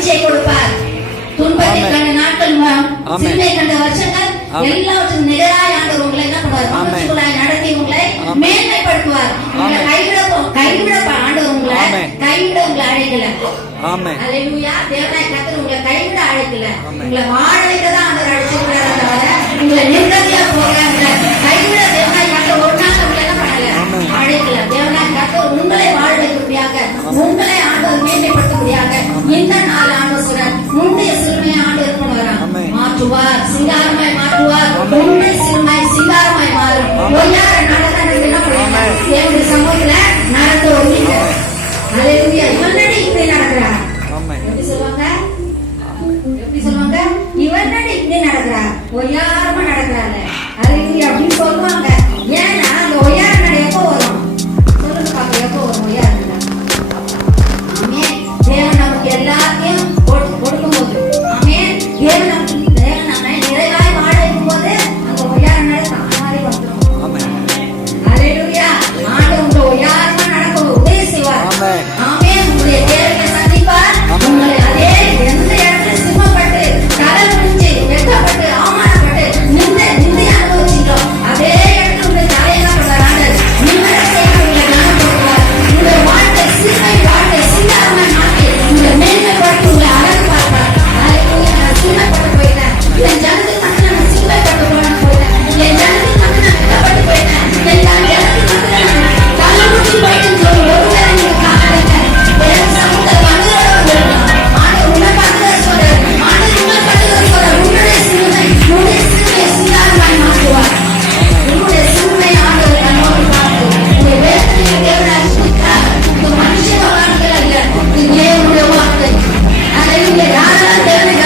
மகிழ்ச்சியை கொடுப்பார் துன்பத்தை ஆமென். கண்ட நாட்கள் ஆமென். சிறுமை கண்ட வருஷங்கள் ஆமென். எல்லாவற்றும் நிகராய் ஆண்டவர் உங்களை என்ன பண்ணுவார் ஆமென். மகிழ்ச்சிக்குள்ளாய் நடத்தி உங்களை ஆமென். மேன்மைப்படுத்துவார் உங்களை ஆமென். கைவிட கைவிட ஆண்டவர் உங்களை ஆமென். கைவிட உங்களை அழைக்கல ஆமே அல்லேலூயா தேவனாய் கர்த்தர் உங்களை கைவிட அழைக்கல ஆமென். உங்களை வாழ வைக்க தான் ஆண்டவர் அழைச்சிருக்கிறாரே உங்களை நிம்மதியா போக சிங்காரமாய் மாற்றுவார் ஆமென். முந்தைய சிறுமை சிங்காரமாய் மாறும். பொய்யார நடக்கிறது என்ன பண்ணுவாங்க ஆமென். தேவனுடைய சமூகத்துல நடந்து அல்லேலூயா இவனடி இப்படி நடக்கிறார்? எப்படி சொல்லுவாங்க? எப்படி சொல்லுவாங்க? இவன் இப்படி நடக்கிறார்? ஒய்யார Obrigada,